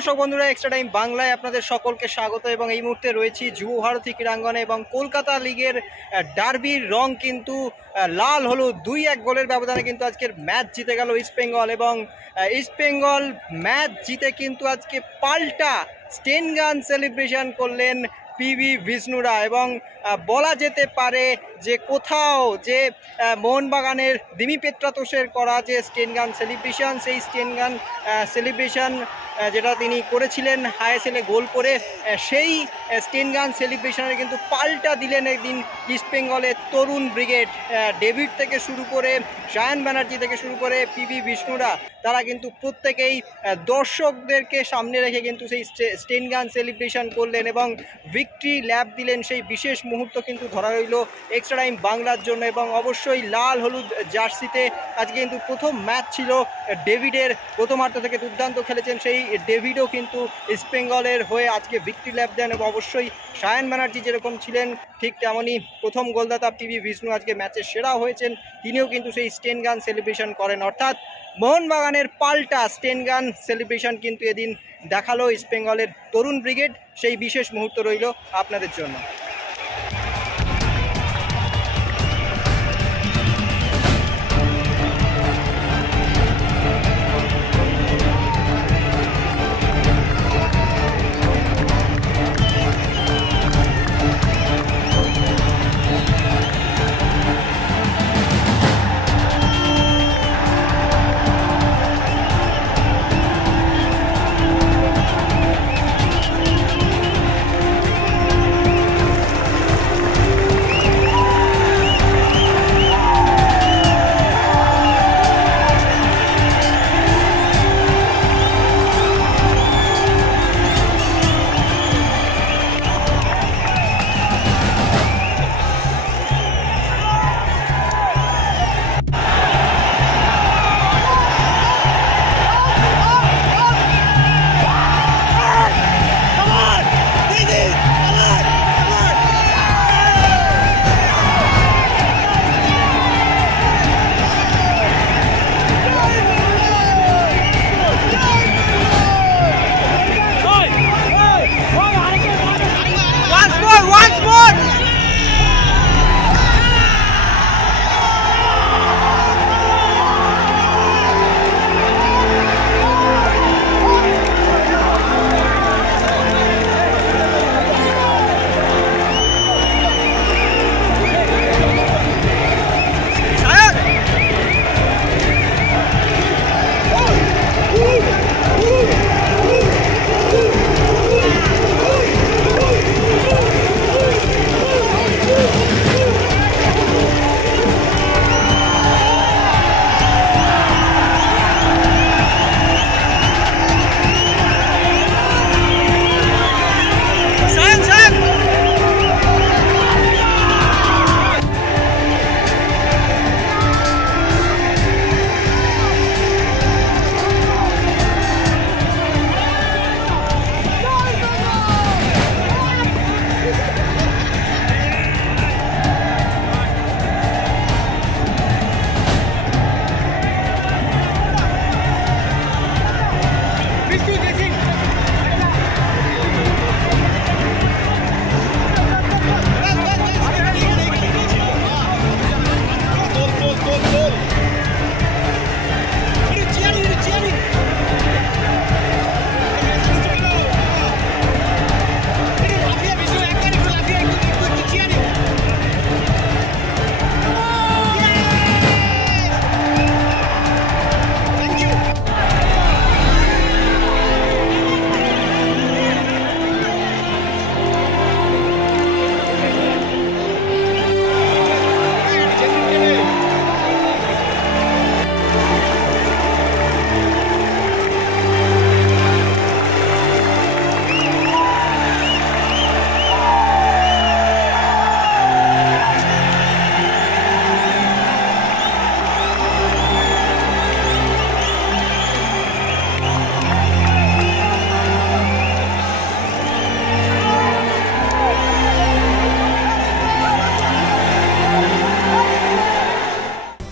দর্শক বন্ধুরা, extra time বাংলায় আপনাদের সকলকে স্বাগত। এবং এই মুহূর্তে রয়েছি যুব ভারতী ক্রীড়াঙ্গনে এবং কলকাতা লিগের ডার্বির রং কিন্তু লাল হলুদ 2-1 গোলের ব্যবধানে কিন্তু আজকের ম্যাচ জিতে গেল ইস্টবেঙ্গল। এবং ইস্টবেঙ্গল ম্যাচ জিতে কিন্তু আজকে পাল্টা স্টেন গান সেলিব্রেশন করলেন পিভি বিষ্ণুরা। এবং বলা যেতে পারে যে কোথাও যে মোহনবাগানের দিমি পেত্রাতোসের করা যে স্টেন গান সেলিব্রেশন, সেই স্টেন গান সেলিব্রেশন যেটা তিনি করেছিলেন আইএসএলে গোল করে, সেই স্টেন গান সেলিব্রেশনে কিন্তু পাল্টা দিলেন একদিন ইস্টবেঙ্গলের তরুণ ব্রিগেড। ডেভিড থেকে শুরু করে সায়ন ব্যানার্জি থেকে শুরু করে পিভি বিষ্ণুরা, তারা কিন্তু প্রত্যেকেই দর্শকদেরকে সামনে রেখে কিন্তু সেই স্টেন গান সেলিব্রেশন করলেন এবং ভিক্টরি ল্যাপ দিলেন। সেই বিশেষ মুহূর্ত কিন্তু ধরা রইল এক্সট্রা টাইম বাংলার জন্য। এবং অবশ্যই লাল হলুদ জার্সিতে আজকে কিন্তু প্রথম ম্যাচ ছিল ডেভিডের, প্রথমার্ধ থেকে দুর্দান্ত খেলেছেন সেই ডেভিডও কিন্তু ইস্টবেঙ্গলের হয়ে আজকে ভিক্টরি ল্যাপ দেন। এবং অবশ্যই সায়ন ব্যানার্জি যেরকম ছিলেন ঠিক তেমনই প্রথম গোলদাতা পিভি বিষ্ণু আজকে ম্যাচের সেরা হয়েছেন, তিনিও কিন্তু সেই স্টেন গান সেলিব্রেশন করেন। অর্থাৎ মোহনবাগানের পাল্টা স্টেন গান সেলিব্রেশন কিন্তু এদিন দেখালো ইস্টবেঙ্গলের তরুণ ব্রিগেড। সেই বিশেষ মুহূর্ত রইল আপনাদের জন্য।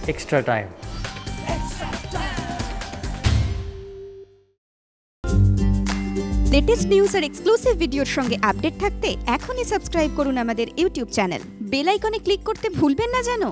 extra time. লেটেস্ট নিউজ আর এক্সক্লুসিভ ভিডিওর সঙ্গে আপডেট থাকতে এখনই সাবস্ক্রাইব করুন আমাদের ইউটিউব চ্যানেল। বেল আইকনে ক্লিক করতে ভুলবেন না যেন।